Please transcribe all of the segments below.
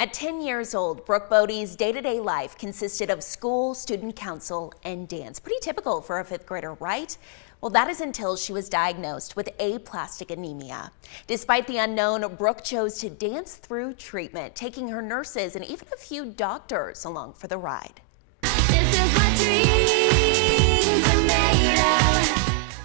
At 10 years old, Brooke Bodie's day-to-day life consisted of school, student council, and dance. Pretty typical for a fifth grader, right? Well, that is until she was diagnosed with aplastic anemia. Despite the unknown, Brooke chose to dance through treatment, taking her nurses and even a few doctors along for the ride.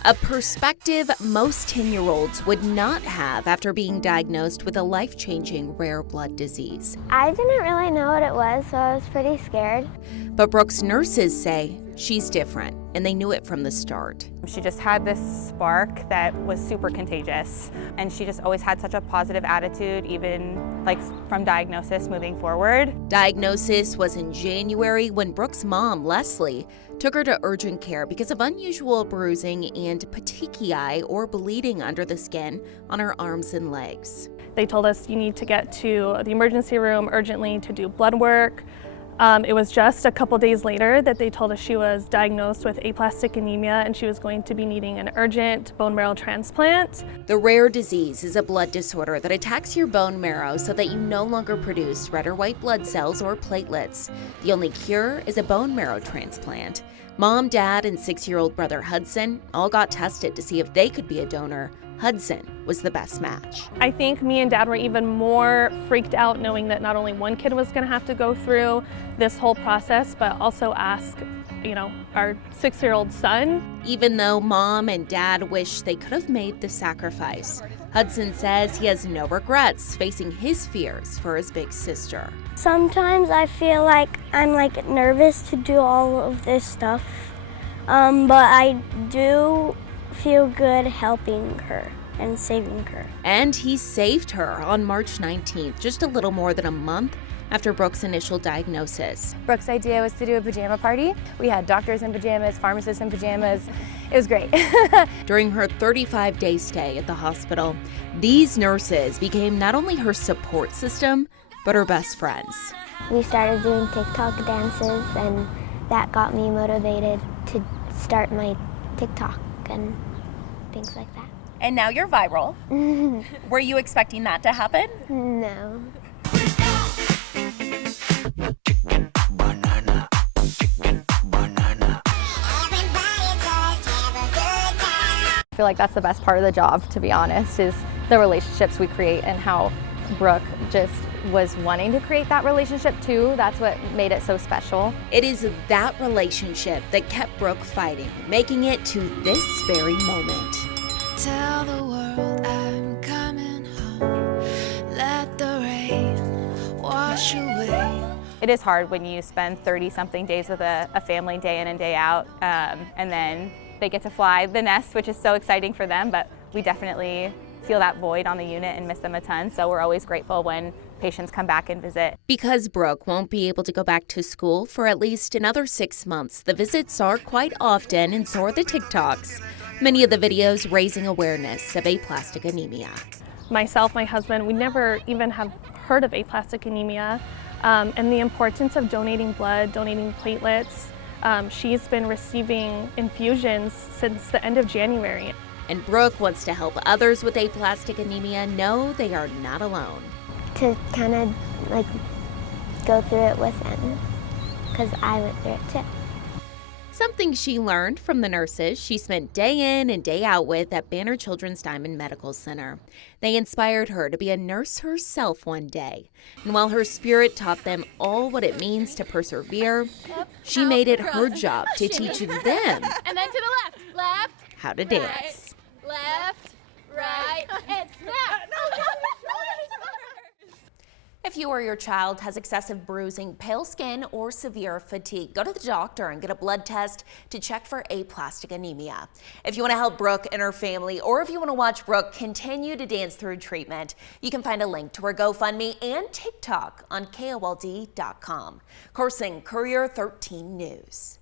A perspective most 10-year-olds would not have after being diagnosed with a life-changing rare blood disease. I didn't really know what it was, so I was pretty scared. But Brooke's nurses say she's different, and they knew it from the start. She just had this spark that was super contagious, and she just always had such a positive attitude, even like from diagnosis moving forward. Diagnosis was in January when Brooke's mom, Leslie, took her to urgent care because of unusual bruising and petechiae, or bleeding under the skin, on her arms and legs. They told us you need to get to the emergency room urgently to do blood work. It was just a couple days later that they told us she was diagnosed with aplastic anemia and she was going to be needing an urgent bone marrow transplant. The rare disease is a blood disorder that attacks your bone marrow so that you no longer produce red or white blood cells or platelets. The only cure is a bone marrow transplant. Mom, dad, and 6-year-old brother Hudson all got tested to see if they could be a donor. Hudson was the best match. I think me and Dad were even more freaked out knowing that not only one kid was going to have to go through this whole process, but also ask, our 6-year-old son. Even though Mom and Dad wish they could have made the sacrifice, Hudson says he has no regrets facing his fears for his big sister. Sometimes I feel like I'm nervous to do all of this stuff, but I do feel good helping her and saving her. And he saved her on March 19th, just a little more than a month after Brooke's initial diagnosis. Brooke's idea was to do a pajama party. We had doctors in pajamas, pharmacists in pajamas. It was great. During her 35-day stay at the hospital, these nurses became not only her support system, but her best friends. We started doing TikTok dances, and that got me motivated to start my TikTok and things like that. And now you're viral. Were you expecting that to happen? No. I feel like that's the best part of the job, to be honest, is the relationships we create and how Brooke just was wanting to create that relationship too. That's what made it so special. It is that relationship that kept Brooke fighting, making it to this very moment. Tell the world I'm coming home. Let the rain wash away. It is hard when you spend 30-something days with a family day in and day out, and then they get to fly the nest, which is so exciting for them, but we definitely feel that void on the unit and miss them a ton, so we're always grateful when patients come back and visit. Because Brooke won't be able to go back to school for at least another 6 months, the visits are quite often, and so are the TikToks. Many of the videos raising awareness of aplastic anemia. Myself, my husband, we never even have heard of aplastic anemia, and the importance of donating blood, donating platelets. She's been receiving infusions since the end of January. And Brooke wants to help others with aplastic anemia know they are not alone. To kind of go through it with them, because I went through it too. Something she learned from the nurses she spent day in and day out with at Banner Children's Diamond Medical Center. They inspired her to be a nurse herself one day. And while her spirit taught them all what it means to persevere, she made it her job to teach them And then to the left, how to dance. left, right, and snap. If you or your child has excessive bruising, pale skin, or severe fatigue, go to the doctor and get a blood test to check for aplastic anemia. If you want to help Brooke and her family, or if you want to watch Brooke continue to dance through treatment, you can find a link to her GoFundMe and TikTok on KOLD.com. Coursing Courier 13 News.